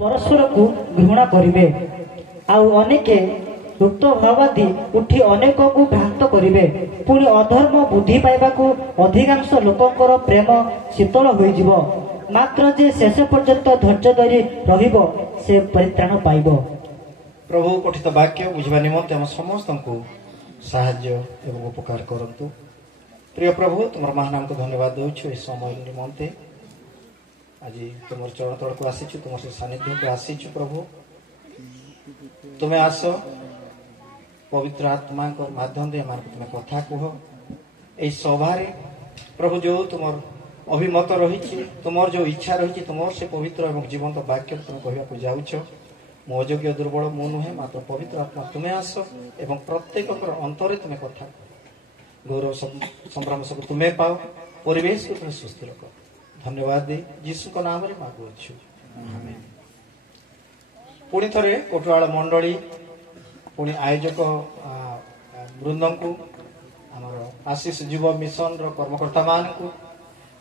परस्पर को घृणा करिवे आउ अनेके युक्त भावादी उठी अनेक को भ्रांत करिवे पुणी अधर्म बुद्धि पाइबाकू अधिकांश लोकंकर प्रेम शीतल होइजिवो मात्र जे शेष पर्यंत धैर्य धरी रहिबो से परित्राण पाइबो। प्रभु पठित वाक्य बुझा निमंते हम समस्त को साहाय्य एवं उपकार करंतु। प्रिय प्रभु तुम महानाम को धन्यवाद दौछु इस समय निमंते आज तुम चरण तल को आसी तुम से सानिध्य को आसी प्रभु तुम्हें आस पवित्र आत्मा माध्यम दे तुम्हें कथा कह यही सभा प्रभु जो तुम अभिमत रही तुम जो इच्छा रही तुम से पवित्र एवं जीवंत वाक्य तुम कहवाक जाऊछ मो अयोग्य दुर्बल मु नुहे मात्र पवित्र आत्मा तुम्हें आस एवं प्रत्येक अंतर तुम्हें कथा गौरव संभ्रम सब तुम्हें पाओ परिवेश को तुम्हें सुस्थ रख धन्यवाद दे जीसु को नाम रे मागुछु आमेन। पुणी थरे कोटवाड़ मंडली पुणी आयोजक वृंद को आमर आशीष जीव मिशन कर्मकर्ता मान को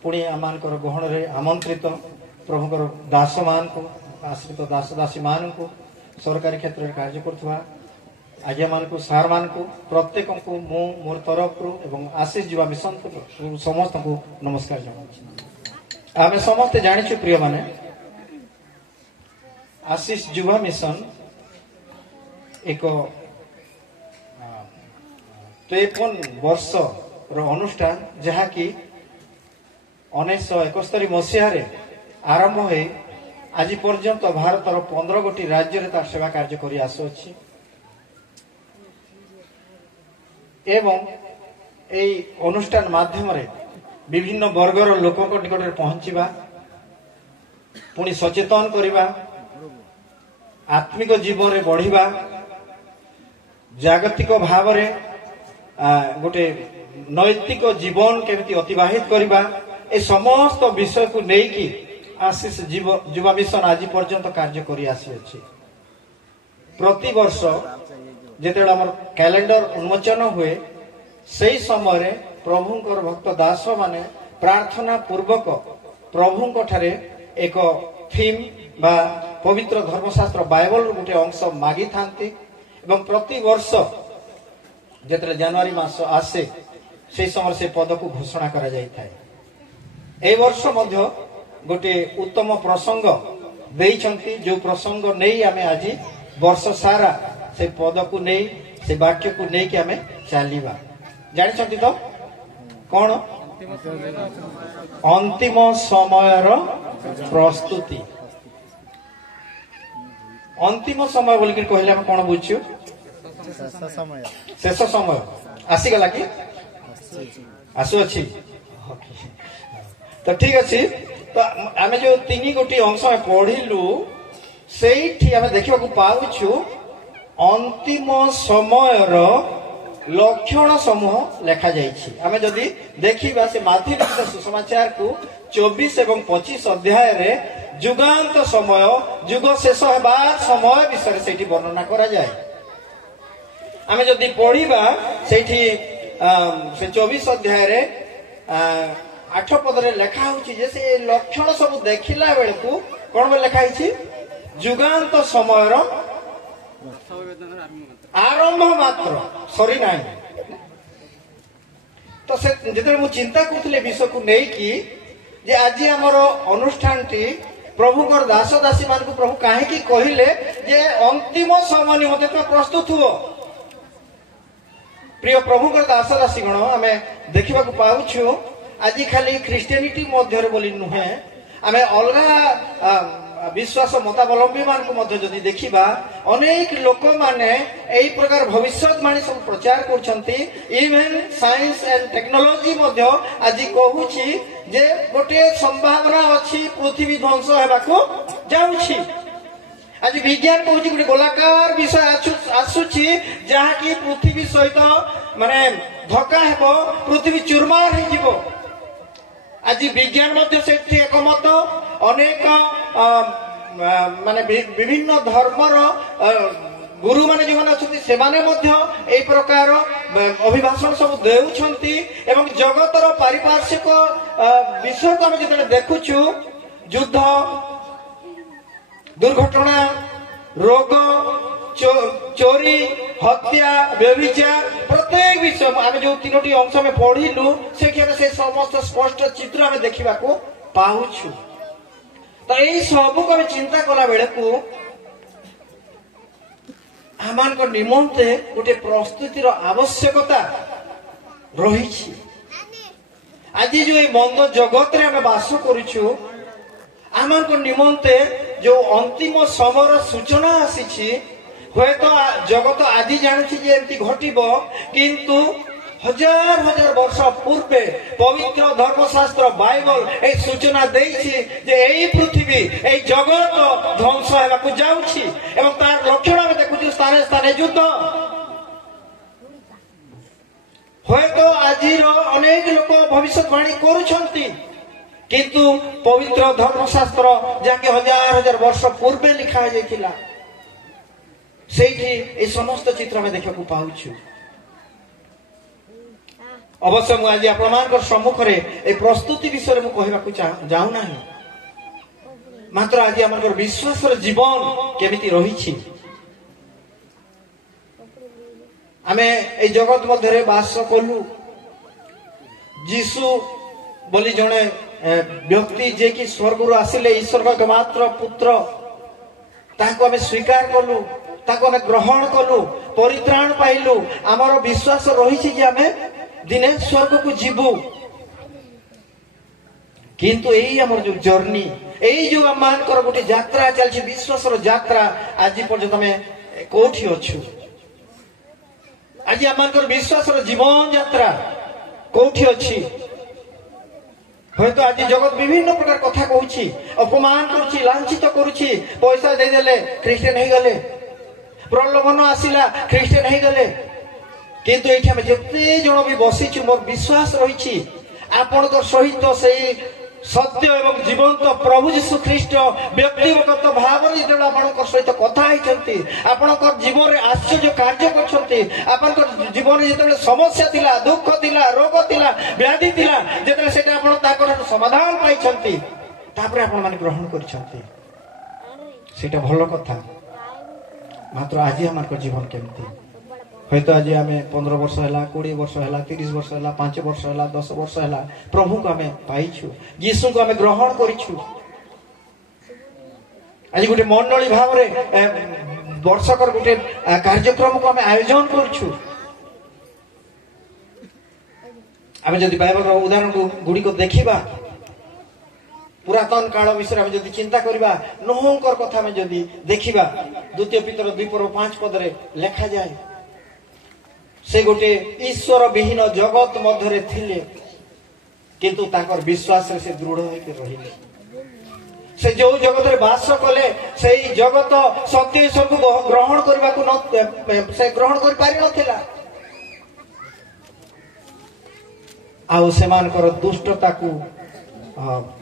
पुणी आम गहन रे आमंत्रित प्रभुकर दास मान को आश्रित दास दासी मान को सरकारी क्षेत्र में कार्य करथवा आज्ञा मान को सार मान को प्रत्येक को मु मोर तरफ एवं आशीष जीवा मिशन को समस्त को नमस्कार जनाऊँ। आम समस्ते जानी प्रिय माने आशीष युवा मिशन एक 53 वर्ष अनुष्ठान जहाँकि 1971 मसीह आरंभ हो आज पर्यंत भारतर 15 गोटी राज्य रे तार सेवा कार्य करी आसुछि एवं एई अनुष्ठान माध्यम रे विभिन्न वर्गर लोक निकट में पहुंचवा पुणी सचेतन करवा आत्मिक जीवन में बढ़िबा जागतिक भाव में गोटे नैतिक जीवन केमती अतिबाहित करवा ए समस्त विषय को लेकिन आशीष युवा मिशन आज पर्यंत कार्य करी आसी अछि। प्रति वर्ष जेतेबेला हमर कैलेंडर उन्मोचन हुए सही समय प्रभुंकर भक्त दास माने प्रार्थना पूर्वक प्रभुंक ठारे एक थीम बा पवित्र धर्मशास्त्र बाइबल गोटे अंश मागी थांती एवं प्रति वर्ष जेतरे जनवरी मास आसे से समय से पद को घोषणा करा जाय थाए। ए वर्ष मध्य गोटे उत्तम प्रसंग देइछंती जो प्रसंग नहीं आमे आज वर्ष सारा से पद को नहीं से वाक्य को नहीं कि आमे चलीबा जानिछंती तो कौन अंतिम समय प्रस्तुति अंतिम समय बोल कहले हम कौन बुझु शेष समय आसीगला कि आसु अच्छी तो ठीक अच्छी तो आम जो 3 गोटी अंश पढ़िलु से देखा पाऊछु अंतिम समय लक्षण समूह लेखा जाइछि। आमे जदि देखिबा से माथि लिखित सुसमाचार को 24 एवं 25 अध्याय रे जुगांत समय जुग शेष हेबार समय विषय सेठी वर्णना करा जाय। आमे जदि पढ़िबा सेठी से 24 अध्याय रे 8 पद रे लेखा होछि जे से लक्षण सब देखिला बेल को कोन में लेखा हिछि जुगांत समय आरंभ मात्र सरी ना तो से जेते मु चिंता करथिले विषय को नै कि जे आज हमर अनुष्ठान टी प्रभुकर दास दासी मान को प्रभु काहे की कहिले जे अंतिम समय निमते तो प्रस्तुत हो। प्रिय प्रभुकर दास दासी गण आमे देखिबा को पाउछु आज खाली क्रिश्चियनिटी मध्य रे बोली नुहे आमे अलगा विश्वास मतावलंबी मान को मध्य जदि देखिबा अनेक लोक माने एई प्रकार भविष्यवाणी सब प्रचार करछंती इवन साइंस एंड टेक्नोलॉजी मध्य आज कहूची जे गोटे संभावना अछि पृथ्वी ध्वंस हेबाको जाउछि। आज विज्ञान कहूची गोटे गोलाकार विषय आसुछि जहा कि पृथ्वी सहित माने धक्का हेबो पृथ्वी चूरमार हे जिवो। आज विज्ञान मध्य से एकमत अनेक माने विभिन्न धर्मर गुरु माने जो अच्छे से ए प्रकार अभिभाषण सब देउछंती एवं जगतर पारिपार्श्विक विषय को आम जो देखुचु युद्ध दुर्घटना रोग चोरी हत्या व्यभिचार प्रत्येक विषय आम जो 3टी अंश में पढ़िलु से समस्त स्पष्ट चित्र आम देखा पाऊछु। तो यही सबू को चिंता कला बेले को आम निमंते गोटे प्रस्तुतिर आवश्यकता रही। आज जो ये मंद जगत रे आम बास करुछु आम निमंते जो अंतिम समय सूचना आसी हुए तो जगत आज जानूँ जे घटब किंतु हजार हजार वर्ष पूर्वे पवित्र धर्मशास्त्र बाइबल ए सूचना देछि जे एई पृथ्वी ए जगत ध्वंस हेबाकु जाउछि एवं तार लक्षण में देखुछु स्थाने स्थाने युद्ध हुए तो आज अनेक लोक भविष्यवाणी करुछंती किंतु पवित्र धर्मशास्त्र जाके हजार हजार वर्ष पूर्वे लिखा जाइथिला से समस्त चित्र में देखा पाऊछु। अवश्य मुझे आप सम्मुख में प्रस्तुति विषय में कहवाक जाऊना मात्र आज आम विश्वास जीवन केमिति रही आमे ए जगत मध्य बास कलु जीशु बोली जड़े व्यक्ति जे कि स्वर्ग आसिले ईश्वर का मात्र पुत्र ताको आमे स्वीकार कलु ताको आमे ग्रहण कलु परित्राण पाइलु आमर विश्वास रही जे आमे दिने स्वर्ग को जीवु किंतु यही आमर जो जर्नी यही जो आम गोटे यात्रा चलछि विश्वास यात्रा आज पर्यंत आमे कोठी अछु आज आम विश्वास जीवन यात्रा कोठी अछि हय तो आज जगत विभिन्न प्रकार कथा कहूछि अपमान करुछि लांछित करुछि पैसा दे देले क्रिश्चियन हे गले प्रलोभन आसिला क्रिश्चियन हे गले किंतु एठी हम जते जण भी बसिछु मोर विश्वास रहिछि आपनकर सहित सेही सत्य एवं जीवंत प्रभु यीशु ख्रीष्ट व्यक्तिगत भाव जो आपनकर सहित कथा होइछंती आपनकर जीवन रे आश्चर्य कार्य करछंती आपनकर जीवन रे जते समस्या थिला दुख थिला रोग थिला व्याधि थिला जते सेटा आपन ताकर समाधान पाइछंती तापर आपन माने ग्रहण करछंती सेटा भलो कथा मात्र आज हमर जीवन केमती हय तो आज आम 15 वर्ष है 20 वर्ष है 30 वर्ष है 5 वर्ष है 10 वर्ष है प्रभु को आम पाइछु यीशु को आम ग्रहण करिछु आज गोटे मंडली भाव में वर्षकर गोटे कार्यक्रम को आम आयोजन करिछु आम जदि बाइबल उदाहरण गुड़ी को देखिबा पुरातन काल विषय में जदि चिंता करिबा नोहंकर कथा में जदि देखिबा 2 पीतर 2:5 पद रे लिखा जाए से गोटे ईश्वर विहीन जगत मध्य थिले किंतु ताकर विश्वास रे से दृढ़ होके रहिले से जो जगत रे वास कले से जगत सत्य ईश्वर को ग्रहण करबा को न से ग्रहण कर पारि नथिला आउ सेमानकर दुष्टता को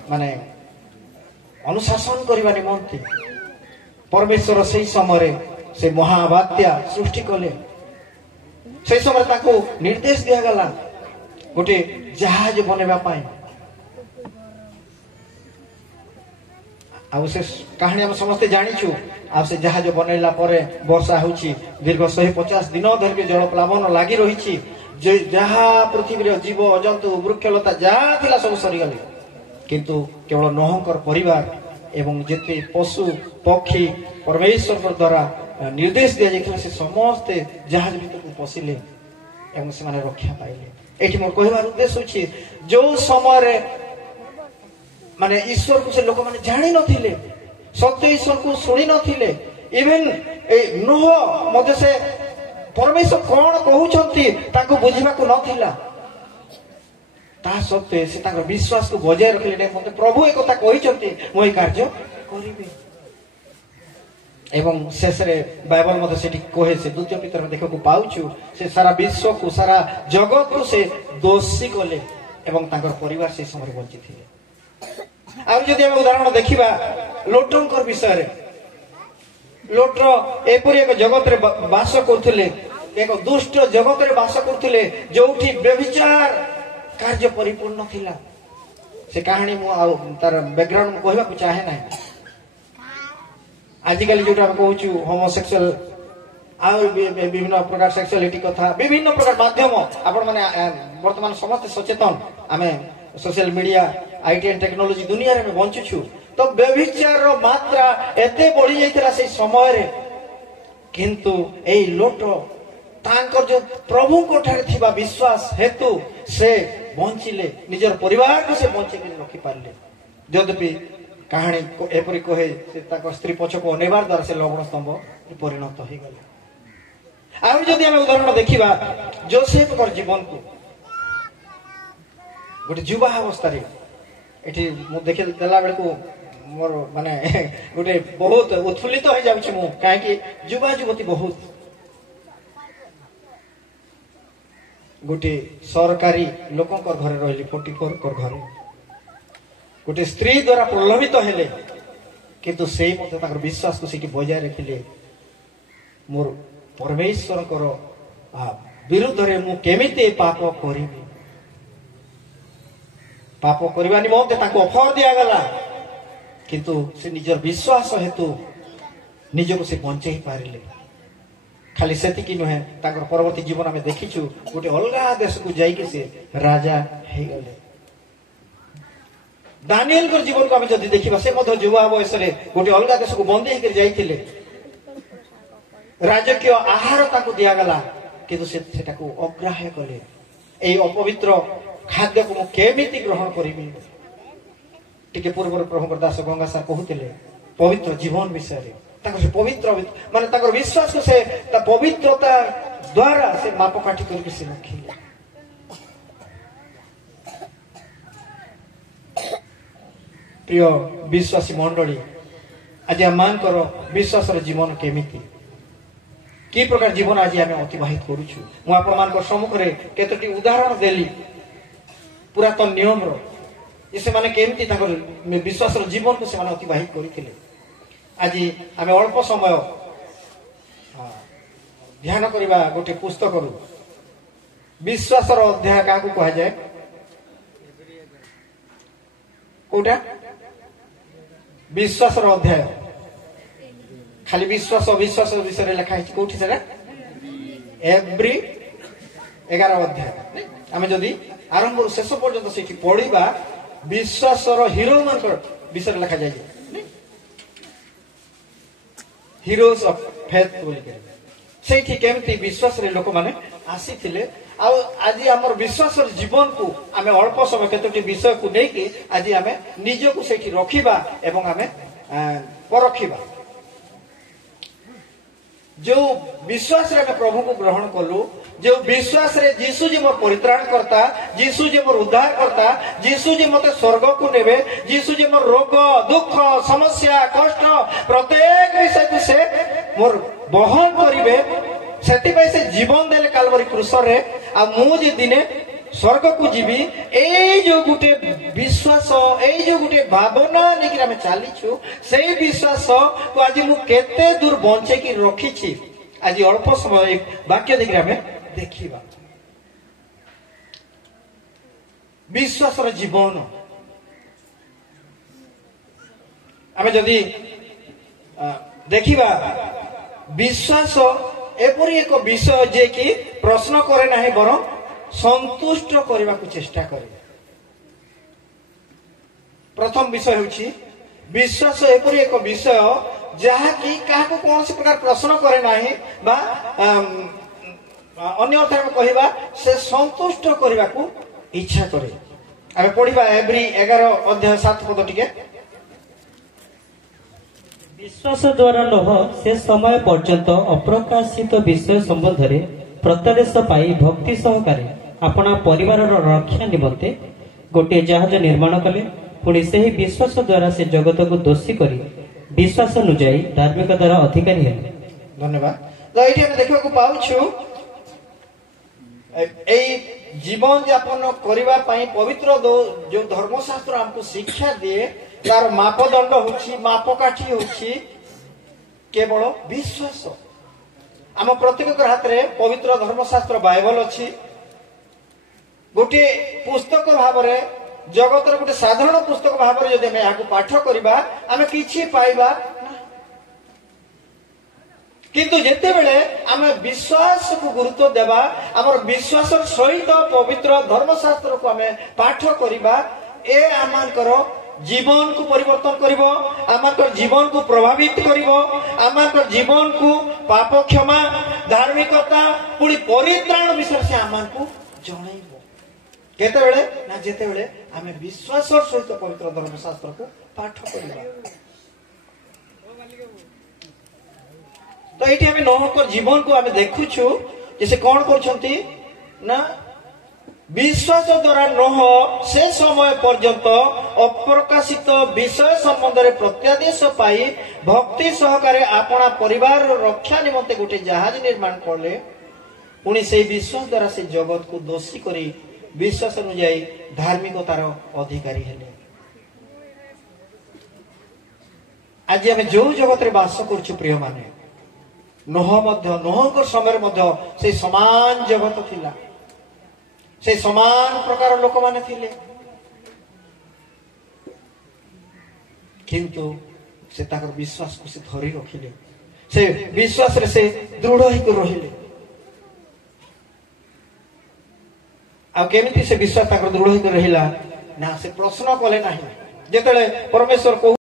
माने अनुशासन करबा निमंते परमेश्वर से समय से महाबात्या सृष्टि कले से समय ताको निर्देश दिया गला गोटे जहाज बनेबा पाई आ से कहानी हम समस्ते जानिछु आ से जहाज बनैला परे वर्षा होछि दीर्घ 150 दिन धरि जल प्लावन लागि रहिछि जे जहा पृथ्वी रे जीव जंतु वृक्षलता जहा थिला सब सरी गले किंतु केवल नोहंकर परिवार एवं जेते पशु पक्षी परमेश्वर द्वारा निर्देश दिया जाइथिला से समस्त जहाज भीतर को पसिले एवं से माने रक्षा पाइले एठी मोर कहबार उद्देश्य अछि जो समय रे माने ईश्वर को से लोक माने जानि नथिले सत्य ईश्वर को सुनि नथिले इवन ए नोह मते से परमेश्वर कोन कहउछंती ताको बुझिबा को नथिला ता सत्य से ताकर विश्वास को बजाय रखले मते प्रभु ए कथा कहिछंती मोई कार्य करिबे एवं शेष रे बाइबल मते सेठी कहे से 2 पीतर में देखा पाउछु से सारा विश्व को सारा जगत को से दोषी कले एवं ताकर परिवार से समय बंची थिले आ जदि हम उदाहरण देखिबा लोटंकर विषय रे लोट एपरि एक जगत रे वास करथिले एक दुष्ट जगत रे वास करथिले जोठी व्यभिचार कार्य परिपूर्ण थिला से कहानी मु तार बैकग्राउंड कहबा को चाहे नै आजिकल जो कहूँ होमोसेक्सुअल विभिन्न प्रकार सेक्सुअलिटी कथा विभिन्न प्रकार माध्यम आपण माने वर्तमान समस्त सचेतन आमे social media IT and technology दुनिया रे बंचुछु तो व्यभिचार रो मात्रा एते बढ़ी जाइतरा से समय रे किंतु एई लोट तांकर जो प्रभु को ठारे थिबा विश्वास हेतु से बंचिले निजर परिवार को से बंची के रखी पारले यद्यपि कहानी एपरी कहे से ताकर स्त्री पक्ष को अनेबार द्वारा से लवण स्तंभ परिणत हो गले आउ जदि हम उदाहरण देखिबा जोसेफ कर जीवन को गोटे युवा अवस्था रे एठी मु देखि देला बेल को मोर माने गोटे बहुत उत्फुल्लित हो जाउछि मु काहे कि युवा युवती बहुत गोटे सरकारी लोकन कर घरे रहली 44 कर घरे गोटे स्त्री द्वारा प्रलोभित हेले किंतु से मते ताकर विश्वास को से कि बजाय रखिले मोर परमेश्वर करो विरुद्ध रे मु केमिते पाप करिबी पाप करबा निमंते ताको ऑफर दिया गला किंतु से निजर विश्वास हेतु निजको से बंचे ही पारिले खाली सेति कि नहे ताकर परवर्ती जीवन में देखिछु गोटे अलगा देश को जाई के से राजा हे गले दानिएल को जीवन को हम जदि देखिबा से मध्य युवा बयस रे गोटे अलगा देश को बंदी हे के जाईथिले राजकीय आहार ताको दिया गला किंतु सेटा को अग्राह्य कले एई अपवित्र खाद्य को केमिति ग्रहण करिबी टिके पूर्व प्रभु दास गंगा सार कहूतिले पवित्र जीवन विषय रे ताको से पवित्र माने ताको विश्वास को से ता पवित्रता द्वारा से मापकाठी करके से रखिले प्रिय विश्वासी मंडली आज आमर विश्वास जीवन केमिति कि प्रकार जीवन आज आम अतिबाहित करुछु मु आपण मान सम्मुख रे केतोटी उदाहरण देली पुरातन नियम रो से माने केमिति ताकर विश्वास जीवन को से माने अतिबाहित करिथिले आज आम अल्प समय ध्यान करबा गोटे पुस्तक रो विश्वास रो अध्याय का को कहा जाए कोटा विश्वास रो अध्याय खाली विश्वास अविश्वास विषय लिखा है कोठी सेरा एवरी 11 अध्याय आम जदि आरंभ शेष पर्यंत से पढ़ा विश्वास हीरो मान विषय लिखा जाए हीरोज ऑफ फेथ से केमती विश्वास रे लोक माने आसी थिले आज आम विश्वास जीवन को आम अल्प समय केतोटी विषय को लेकिन आज आम निज को से रखा एवं आम परखिबा जो विश्वास रे प्रभु को ग्रहण कलु जो विश्वास रे जीसु जी मोर परित्राण करता जीसु जी मोर उद्धार करता जीसु जी मते स्वर्ग को नेबे जीसु जी मोर रोग दुख समस्या कष्ट प्रत्येक विषय को से मोर बहन करिवे सेति पय से जीवन देले कालवरी क्रूस रे आ मु जे दिने स्वर्ग को जीवी ए जो गुटे विश्वास ए जो गुटे भावना लेकिन आम चलीछु से विश्वास को आज मु केते दूर बंचे की रखी छी आज अल्प समय एक वाक्य देखि आम देखिबा विश्वास रो जीवन आम जदि देखिबा विश्वास एपरी एक विषय जे कि प्रश्न करे नाही बरं संतुष्ट करने को चेष्टा करे प्रथम विषय होची विश्वास एपरी एक विषय जहा कि काहाको कौन से प्रकार प्रश्न करे नाही बा अन्य अर्थ में कहबा से संतुष्ट करने को इच्छा करे आमे पढ़िबा एवरी 11 अध्याय 7 पद टिके विश्वास द्वारा लोह से समय पर्यंत अप्रकाशित विषय संबंध रे प्रत्यादेश पाई भक्ति सहकारे अपना परिवार रक्षा निमंते गोटे जहाज निर्माण कले पुणी से ही विश्वास द्वारा से जगत को दोषी करी विश्वास अनुजाई धार्मिक द्वारा अधिकारी हेले धन्यवाद तो ये देखा को पाउछु ए जीवन यापन करिबा पई पवित्र जो धर्मशास्त्र हमको शिक्षा दिए तार मापदंड होछि मापकाठी होछि केवल विश्वास आम प्रत्येक हाथ में पवित्र धर्मशास्त्र बाइबल अच्छी गोटे पुस्तक भाव जगतर गोटे साधारण पुस्तक भाव जब पाठ करवा आम कि पाइबा किंतु जिते बेले आम विश्वास को गुरुत्व देवा आम विश्वास सहित पवित्र धर्मशास्त्र को आम पाठ करवा ए आमर जीवन को परिवर्तन करिवो आमर जीवन को प्रभावित करिवो आमर जीवन को पाप क्षमा धार्मिकता पुणी परित्राण विषय से आमको जनइबो केते बेले ना जेते बेले आम विश्वास सहित पवित्र धर्मशास्त्र को पाठ करवा तो ये नोह जीवन को आम देखुछु जैसे कौन करछंती ना विश्वास द्वारा नोह से समय पर्यंत अप्रकाशित विषय संबंध में प्रत्यादेश पाई भक्ति सहकारे अपना परिवार रक्षा निमंते गोटे जहाज निर्माण करले पुणी से विश्वास द्वारा से जगत को दोषी करी विश्वास अनुजाई धार्मिकतार अधिकारी हेले आज आम जो जगत रे बास करछु प्रिय माने नोह समय से समान जगत थिला से समान प्रकार लोक माने थिले किंतु से ताकर विश्वास को से धरी रखिले से विश्वास रे से दृढ़ होकर रहिले आ केमिति से विश्वास ताकर दृढ़ होकर रहिला ना से प्रश्न कले नाही जेतले परमेश्वर को